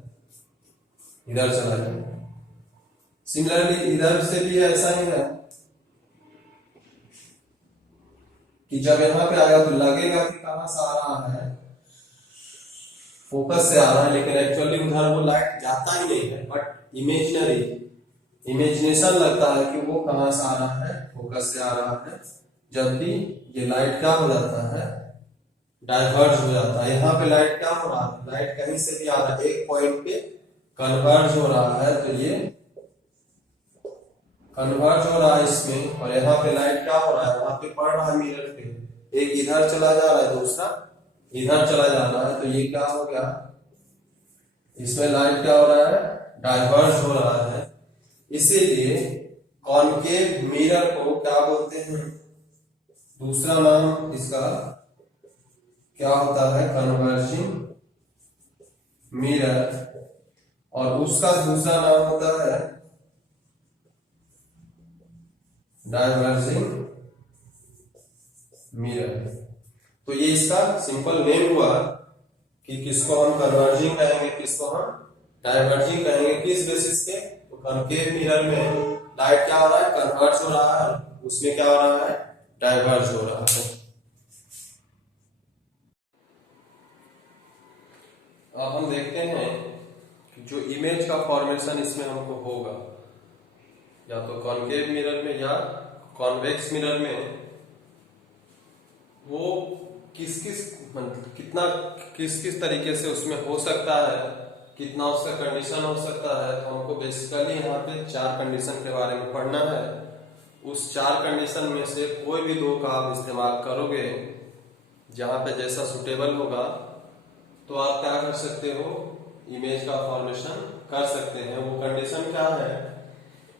इधर चला जाएगा। सिमिलरली इधर से भी ऐसा ही है कि जब यहाँ पे आएगा तो लगेगा कि कहां से आ रहा है, फोकस से आ रहा है, लेकिन एक्चुअली उधर वो लाइट जाता ही नहीं है, बट इमेजिनेशन लगता है कि वो कहां से आ रहा है, फोकस से आ रहा है। जब भी ये लाइट क्या हो जाता है, डाइवर्ज हो जाता है। यहाँ पे लाइट क्या हो रहा है, लाइट कहीं से भी आ रहा है, एक पॉइंट पे कन्वर्ज हो रहा है, तो ये कन्वर्ज हो रहा है इसमें, और यहाँ पे लाइट क्या हो रहा है, वहां पे पड़ रहा है मिरर पे, एक इधर चला जा रहा है, दूसरा इधर चला जा रहा है, तो ये क्या हो गया, इसमें लाइट क्या हो रहा है, डाइवर्ज हो रहा है। इसीलिए कॉनकेव मिरर को क्या बोलते हैं, दूसरा नाम इसका क्या होता है, कन्वर्जिंग मिरर, और उसका दूसरा नाम होता है डाइवर्जिंग मिरर। तो ये इसका सिंपल नेम हुआ कि किसको हम कन्वर्जिंग कहेंगे, किसको हम डाइवर्जिंग कहेंगे, किस बेसिस पे, तो कॉनकेव मिरर में लाइट क्या हो रहा है, कन्वर्ज हो रहा है, उसमें क्या हो रहा है, डाइवर्ज हो रहा है। अब हम देखते हैं कि जो इमेज का फॉर्मेशन इसमें हमको होगा, या तो कॉनकेव मिरर में या कॉन्वेक्स मिरर में, वो किस किस तरीके से उसमें हो सकता है, कितना उसका कंडीशन हो सकता है। तो हमको बेसिकली यहाँ पे 4 कंडीशन के बारे में पढ़ना है। उस 4 कंडीशन में से कोई भी 2 का आप इस्तेमाल करोगे, जहां पे जैसा सुटेबल होगा, तो आप क्या कर सकते हो, इमेज का फॉर्मेशन कर सकते हैं। वो कंडीशन क्या है,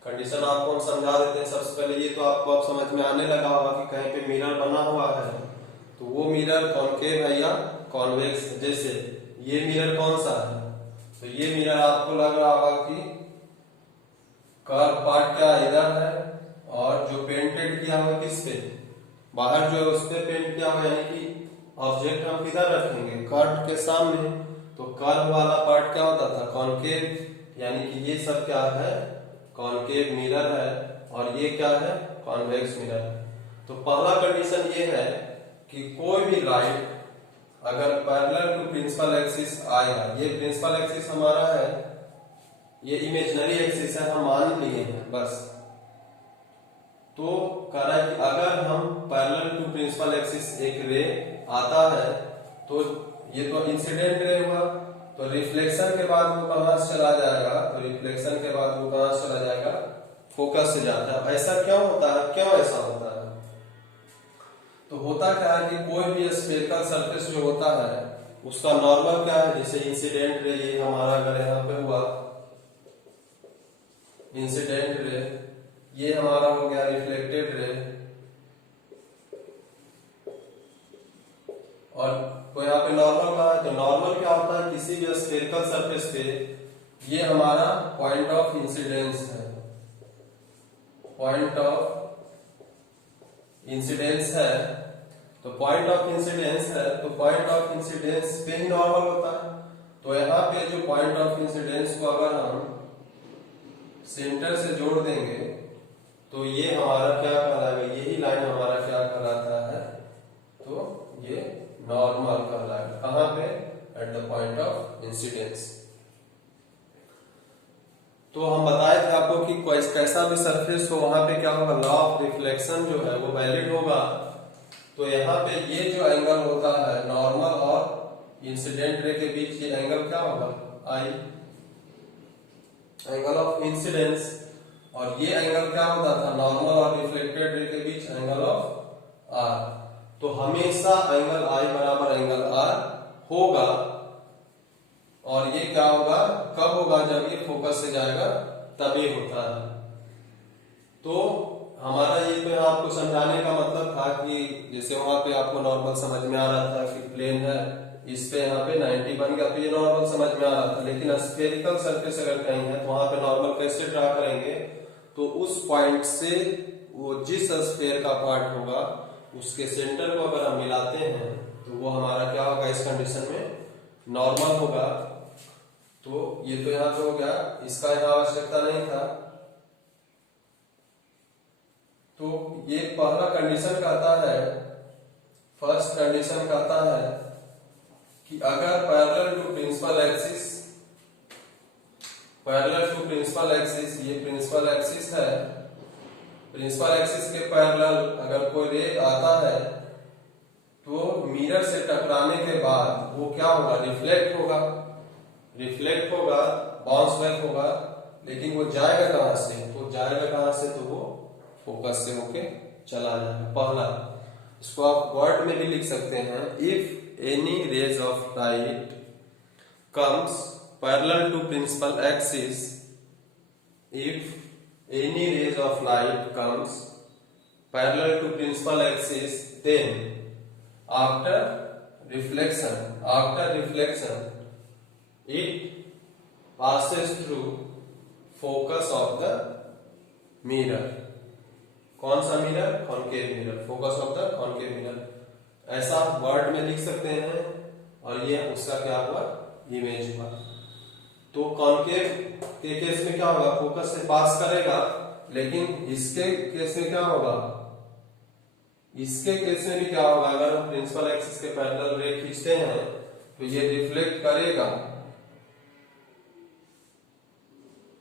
कंडीशन आपको हम समझा देते हैं। सबसे पहले ये तो आपको अब समझ में आने लगा होगा कि कहीं पे मिरर बना हुआ है, तो वो मिरर कॉनकेव है या कॉन्वेक्स। जैसे ये मिरर कौन सा है, तो ये मिरर आपको लग रहा होगा कि कर्व पार्ट क्या इधर है, और जो पेंटेड किया हुआ किस पे, बाहर जो है उस पे पेंट किया हुआ, यानी कि ऑब्जेक्ट हम किधर रखेंगे, कर्व के सामने। तो कर्व वाला पार्ट क्या होता था, कॉनकेव, यानी कि ये सब क्या है, कॉनकेव मिरर है, और ये क्या है, कॉन्वेक्स मिरर। तो पहला कंडीशन ये है कि कोई भी लाइट अगर पैरेलल टू प्रिंसिपल एक्सिस आएगा, ये प्रिंसिपल एक्सिस हमारा है, ये इमेजिनरी एक्सिस है, हम मान लिए हैं बस। तो कह रहा है कि अगर हम पैरेलल टू प्रिंसिपल एक्सिस एक रे आता है, तो ये तो इंसिडेंट रे हुआ, तो रिफ्लेक्शन के बाद वो कहां से चला जाएगा, तो रिफ्लेक्शन के बाद वो कहां से चला जाएगा, फोकस से जाता है। ऐसा क्यों होता है, क्यों ऐसा होता है, तो होता क्या है कि कोई भी स्फेरिकल सरफेस जो होता है उसका नॉर्मल क्या है, जैसे इंसिडेंट रे ये हमारा अगर यहाँ पे हुआ इंसिडेंट रे, ये हमारा हो गया रिफ्लेक्टेड रे, और तो यहाँ पे नॉर्मल कहा है, तो नॉर्मल क्या होता है किसी भी स्फेरिकल सरफेस पे, ये हमारा पॉइंट ऑफ इंसिडेंस है, पॉइंट ऑफ इंसिडेंस है। तो पॉइंट ऑफ इंसिडेंस है तो पॉइंट ऑफ इंसिडेंस पे ही नॉर्मल होता है। तो यहाँ पे जो पॉइंट ऑफ इंसिडेंस को अगर हम सेंटर से जोड़ देंगे तो ये हमारा क्या कहलाएगा, यही लाइन हमारा क्या कहलाता है, तो ये नॉर्मल कहलाएगा। कहाँ पे, eight the point of incidence. तो हम बताए थे आपको कि कोई कैसा भी सरफेस हो वहां पे क्या होगा, लॉ ऑफ रिफ्लेक्शन जो है वो वैलिड होगा। तो यहाँ पे ये जो एंगल होता है नॉर्मल और इंसिडेंट रे के बीच, ये एंगल क्या होगा, आई, एंगल ऑफ इंसिडेंस। और ये एंगल क्या होता था, नॉर्मल और रिफ्लेक्टेड रे के बीच, एंगल ऑफ आर। तो हमेशा एंगल आई बराबर एंगल आर होगा। और ये क्या होगा, कब होगा, जब ये फोकस से जाएगा तभी होता है। तो हमारा ये तो यहाँ आपको समझाने का मतलब था कि जैसे वहां पे आपको नॉर्मल समझ में आ रहा था कि प्लेन है, इस पे यहाँ पे 90 बन गया तो ये नॉर्मल समझ में आ रहा था। लेकिन स्फेरिकल सरफेस अगर कहीं है तो वहां पे नॉर्मल कैसे ड्रा करेंगे, तो उस पॉइंट से वो जिस स्फेयर का पार्ट होगा उसके सेंटर को अगर हम मिलाते हैं तो वो हमारा क्या होगा, इस कंडीशन में नॉर्मल होगा। तो ये तो यहाँ पे हो गया, इसका यहाँ आवश्यकता नहीं था। तो ये पहला कंडीशन कहता है, फर्स्ट कंडीशन कहता है कि अगर parallel to principal axis, parallel to principal axis, ये प्रिंसिपल एक्सिस है, प्रिंसिपल एक्सिस के पैरेलल अगर कोई रे आता है तो मिरर से टकराने के बाद वो क्या होगा, रिफ्लेक्ट होगा, रिफ्लेक्ट होगा, बाउंस बैक होगा। लेकिन वो जाएगा कहां से, तो जाएगा कहां से, तो वो फोकस से होके चला जाएगा। पहला, इसको आप वर्ड में भी लिख सकते हैं, if any rays of light comes parallel to principal axis, if any rays of light comes parallel to principal axis, then after reflection it passes through focus of the mirror। कौन सा mirror, concave mirror, focus of the concave mirror, ऐसा word में लिख सकते हैं। और ये उसका क्या हुआ, इमेज हुआ। तो कॉनकेव के केस में क्या होगा, फोकस से पास करेगा, लेकिन इसके केस में क्या होगा, इसके केस में भी क्या होगा, अगर हम प्रिंसिपल एक्सिस के पैरेलल रे खींचते हैं तो ये रिफ्लेक्ट करेगा,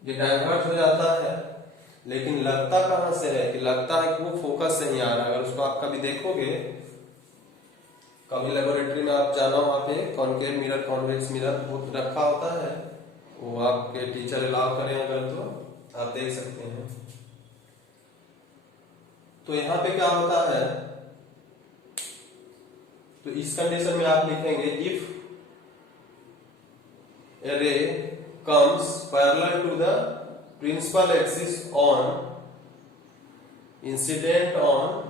ये डाइवर्ट हो जाता है। लेकिन लगता कहां से है, कि लगता है कि वो फोकस से ही आ रहा है। अगर उसको आप कभी देखोगे, कभी लेबोरेटरी में आप जाना, वहां पे कॉनकेव मिरर, कॉन्वेक्स मिरर वो रखा होता है, वो आपके टीचर अलाउ करें अगर तो आप देख सकते हैं। तो यहाँ पे क्या होता है, तो इस कंडीशन में आप लिखेंगे, if a ray comes parallel to the principal axis on incident on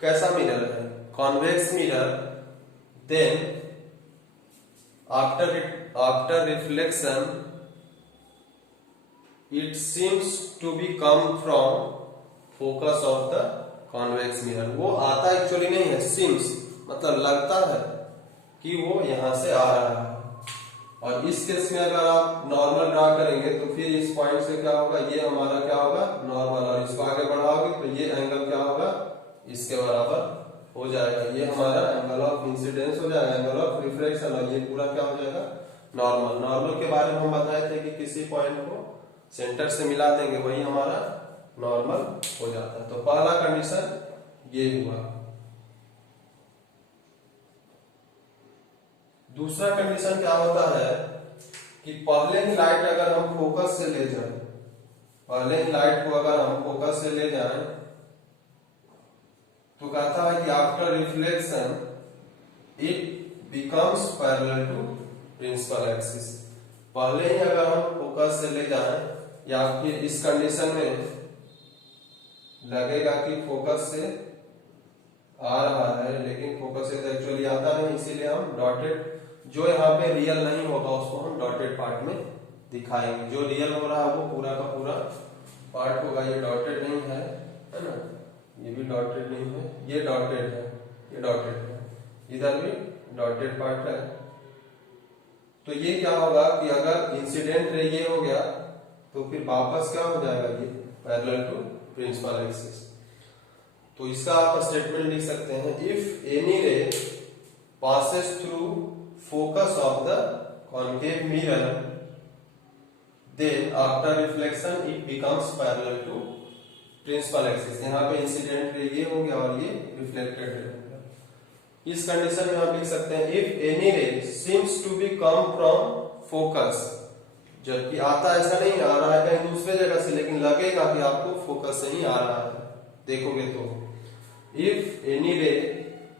कैसा मिरर है, convex mirror, then after reflection it seems to be come from focus of the convex mirror। वो आता एक्चुअली नहीं है, seems मतलब लगता है कि वो यहां से आ रहा है। और इस केस में अगर आप नॉर्मल ड्रा करेंगे तो फिर इस पॉइंट से क्या होगा, ये हमारा क्या होगा, नॉर्मल, और इसको आगे बढ़ाओगे तो ये एंगल क्या होगा, इसके बराबर हो जाएगा। ये हमारा एंगल ऑफ इंसिडेंस हो जाएगा, एंगल ऑफ रिफ्लेक्शन, और ये पूरा क्या हो जाएगा, नॉर्मल। नॉर्मल के बारे में हम बताए थे कि किसी पॉइंट को सेंटर से मिला देंगे वही हमारा नॉर्मल हो जाता है। तो पहला कंडीशन ये हुआ। दूसरा कंडीशन क्या होता है कि पहले ही लाइट अगर हम फोकस से ले जाएं, पहले ही लाइट को अगर हम फोकस से ले जाएं तो कहता है कि after reflection it becomes parallel to principal axis. पहले ही अगर हम फोकस से ले जाएं या फिर इस कंडीशन में लगेगा कि फोकस से आ रहा है, लेकिन फोकस से तो एक्चुअली आता नहीं, इसीलिए हम डॉटेड, जो यहाँ पे रियल नहीं होगा उसको हम डॉटेड पार्ट में दिखाएंगे। जो रियल हो रहा है वो पूरा का पूरा पार्ट होगा। ये डॉटेड नहीं है ना, ये भी डॉटेड नहीं है, ये डॉटेड है, ये डॉटेड है, इधर भी डॉटेड पार्ट है। तो ये क्या होगा कि अगर इंसिडेंट रे ये हो गया तो फिर वापस क्या हो जाएगा, ये पैरेलल टू प्रिंसिपल एक्सिस। तो इसका आप स्टेटमेंट लिख सकते हैं, if any ray passes through focus of the concave mirror then after reflection it becomes parallel to principal axis. यहाँ पे इंसिडेंट रे ये हो गया और ये रिफ्लेक्टेड रे हो गया। इस कंडीशन में आप लिख सकते हैं, if any ray seems to be come from focus, जबकि आता ऐसा नहीं आ रहा है कहीं दूसरे जगह से, लेकिन लगेगा कि आपको फोकस से ही आ रहा है। देखोगे तो if any ray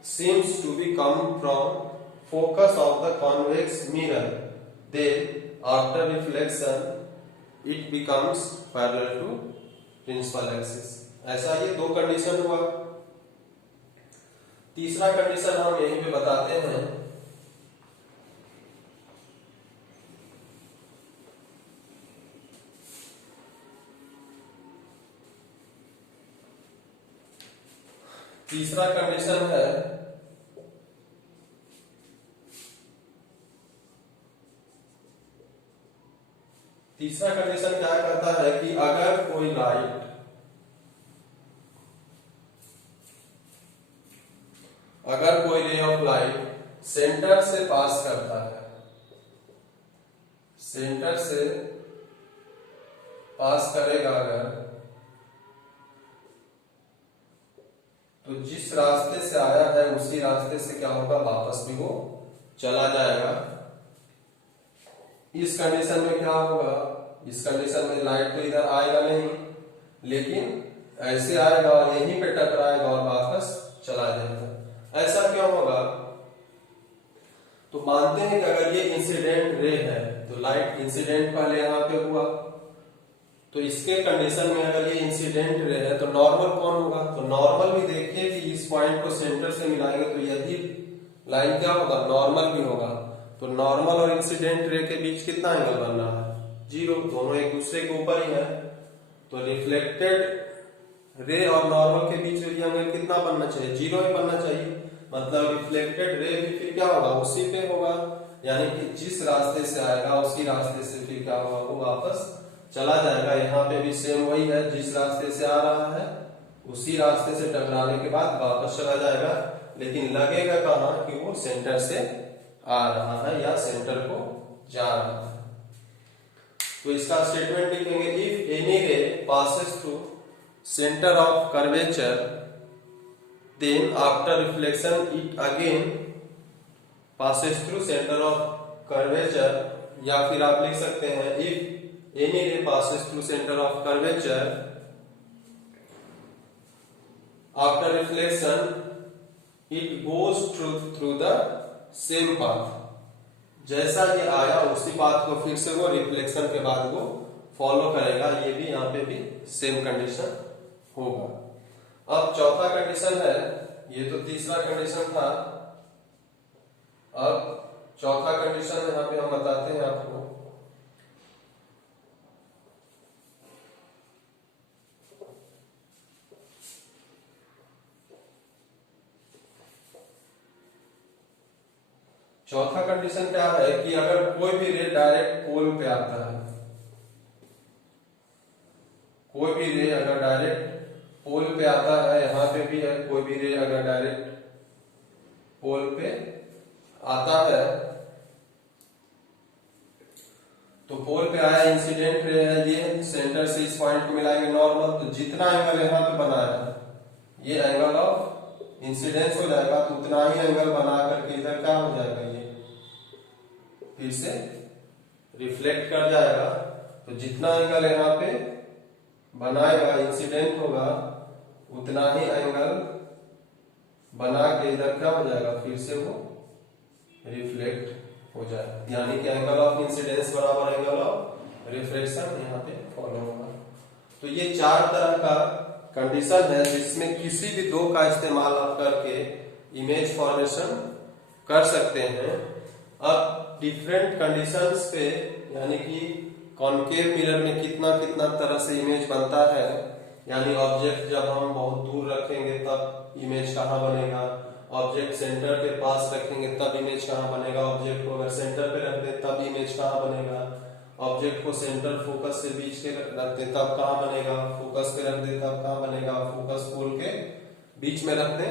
seems to be come from focus of the convex mirror then after reflection it becomes parallel to principal axis। ऐसा ये दो कंडीशन हुआ। तीसरा कंडीशन हम यहीं पे बताते हैं, तीसरा कंडीशन है तीसरा कंडीशन क्या कहता है कि अगर कोई light ray of light centre से पास करता है, सेंटर से पास करेगा अगर, तो जिस रास्ते से आया है उसी रास्ते से क्या होगा, वापस भी वो चला जाएगा। इस कंडीशन में क्या होगा, इस कंडीशन में लाइट तो इधर आएगा नहीं, लेकिन ऐसे आएगा और यहीं पे टकराएगा और वापस चला जाएगा। ऐसा क्यों होगा, तो मानते हैं कि अगर ये इंसिडेंट रे है तो लाइट इंसिडेंट पहले यहाँ पे हुआ, तो इसके कंडीशन में अगर ये इंसिडेंट रे है तो नॉर्मल कौन होगा, तो नॉर्मल भी देखिए कि इस पॉइंट को सेंटर से मिलाएंगे तो यदि लाइन क्या होगा, नॉर्मल भी होगा। तो नॉर्मल और इंसिडेंट रे के बीच कितना एंगल बन रहा है, 0, दोनों एक दूसरे के ऊपर ही है। तो रिफ्लेक्टेड रे और नॉर्मल के बीच में एंगल कितना बनना चाहिए, 0 ही बनना चाहिए। मतलब रिफ्लेक्टेड रे भी फिर क्या होगा, उसी पे होगा, यानी कि जिस रास्ते से आएगा उसी रास्ते से फिर क्या होगा, वो वापस चला जाएगा। यहाँ पे भी सेम वही है, जिस रास्ते से आ रहा है उसी रास्ते से टकराने के बाद वापस चला जाएगा, लेकिन लगेगा कहाँ कि वो सेंटर से आ रहा है या सेंटर को जा रहा है। तो इसका स्टेटमेंट लिखेंगे, if any ray passes through centre of curvature then after reflection it again passes through centre of curvature, या फिर आप लिख सकते हैं, if any ray passes through centre of curvature after reflection it goes through the same path. जैसा ये आया उसी पाथ को फिर से वो रिफ्लेक्शन के बाद वो फॉलो करेगा। ये भी यहाँ पे भी सेम कंडीशन होगा। अब चौथा कंडीशन है, ये तो तीसरा कंडीशन था, अब चौथा कंडीशन यहाँ पे हम बताते हैं आपको। चौथा कंडीशन क्या है कि अगर कोई भी रे डायरेक्ट पोल पे आता है, कोई भी रे अगर डायरेक्ट पोल पे आता है, यहां पे भी है, कोई भी रे अगर डायरेक्ट पोल पे आता है, तो पोल पे आया, इंसिडेंट रे है, ये सेंटर से इस पॉइंट को मिलाएंगे नॉर्मल, तो जितना एंगल यहां पे बना है ये एंगल ऑफ इंसिडेंस हो जाएगा, तो उतना ही एंगल बना करके इधर क्या हो जाएगा, ये फिर से रिफ्लेक्ट कर जाएगा। तो जितना एंगल यहाँ पे बनाएगा इंसिडेंट होगा, उतना ही एंगल बना के इधर क्या हो जाएगा, फिर से वो रिफ्लेक्ट हो जाए, यानी कि एंगल ऑफ इंसिडेंस बराबर एंगल ऑफ रिफ्लेक्शन यहाँ पे फॉलो होगा। तो ये 4 तरह का कंडीशन है जिसमें किसी भी 2 का इस्तेमाल आप करके इमेज फॉर्मेशन कर सकते हैं। अब डिफरेंट कंडीशंस पे, यानी कि कॉनकेव मिरर में कितना कितना तरह से इमेज बनता है, यानी ऑब्जेक्ट जब हम बहुत दूर रखेंगे तब इमेज कहाँ बनेगा, ऑब्जेक्ट सेंटर के पास रखेंगे तब इमेज कहाँ बनेगा, ऑब्जेक्ट को अगर सेंटर पे रख दें तब इमेज कहाँ बनेगा, ऑब्जेक्ट को सेंटर फोकस से बीच के रख दे तब कहाँ बनेगा, फोकस पे रख दे तब कहाँ बनेगा, फोकस पोल के बीच में रख दे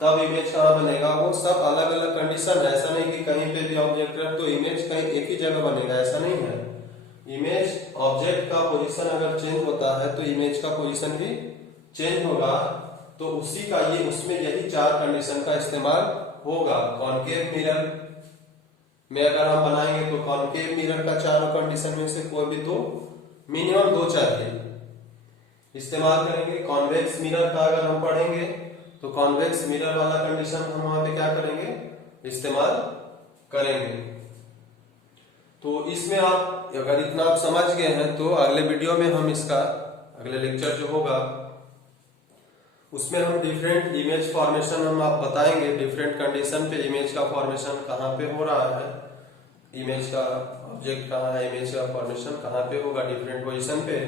तब इमेज कहाँ बनेगा। वो सब अलग अलग कंडीशन है, ऐसा नहीं कि कहीं पे भी ऑब्जेक्ट रख तो इमेज कहीं एक ही जगह बनेगा, ऐसा नहीं है। इमेज ऑब्जेक्ट का पोजीशन अगर चेंज होता है तो इमेज का पोजीशन भी चेंज होगा। तो उसी का ये उसमें यही 4 कंडीशन का इस्तेमाल होगा। कॉनकेव मिरर में अगर हम बनाएंगे तो कॉनकेव मिरर का 4 कंडीशन में से कोई भी 2 मिनिमम 2 चाहिए इस्तेमाल करेंगे। कॉन्वेक्स मिरर का अगर हम पढ़ेंगे तो कॉन्वेक्स मिरर वाला कंडीशन हम वहां पे क्या करेंगे, इस्तेमाल करेंगे। तो इसमें आप अगर इतना आप समझ गए हैं तो अगले वीडियो में हम इसका अगले लेक्चर जो होगा उसमें हम डिफरेंट इमेज फॉर्मेशन हम आप बताएंगे, डिफरेंट कंडीशन पे इमेज का फॉर्मेशन कहाँ पे हो रहा है, इमेज का ऑब्जेक्ट कहाँ है, इमेज का फॉर्मेशन कहाँ पे होगा डिफरेंट पोजीशन पे।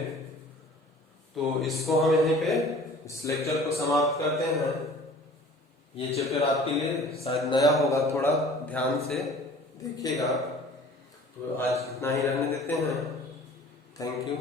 तो इसको हम यहीं पे इस लेक्चर को समाप्त करते हैं। ये चैप्टर आपके लिए शायद नया होगा, थोड़ा ध्यान से देखिएगा। तो आज इतना ही रहने देते हैं। Thank you.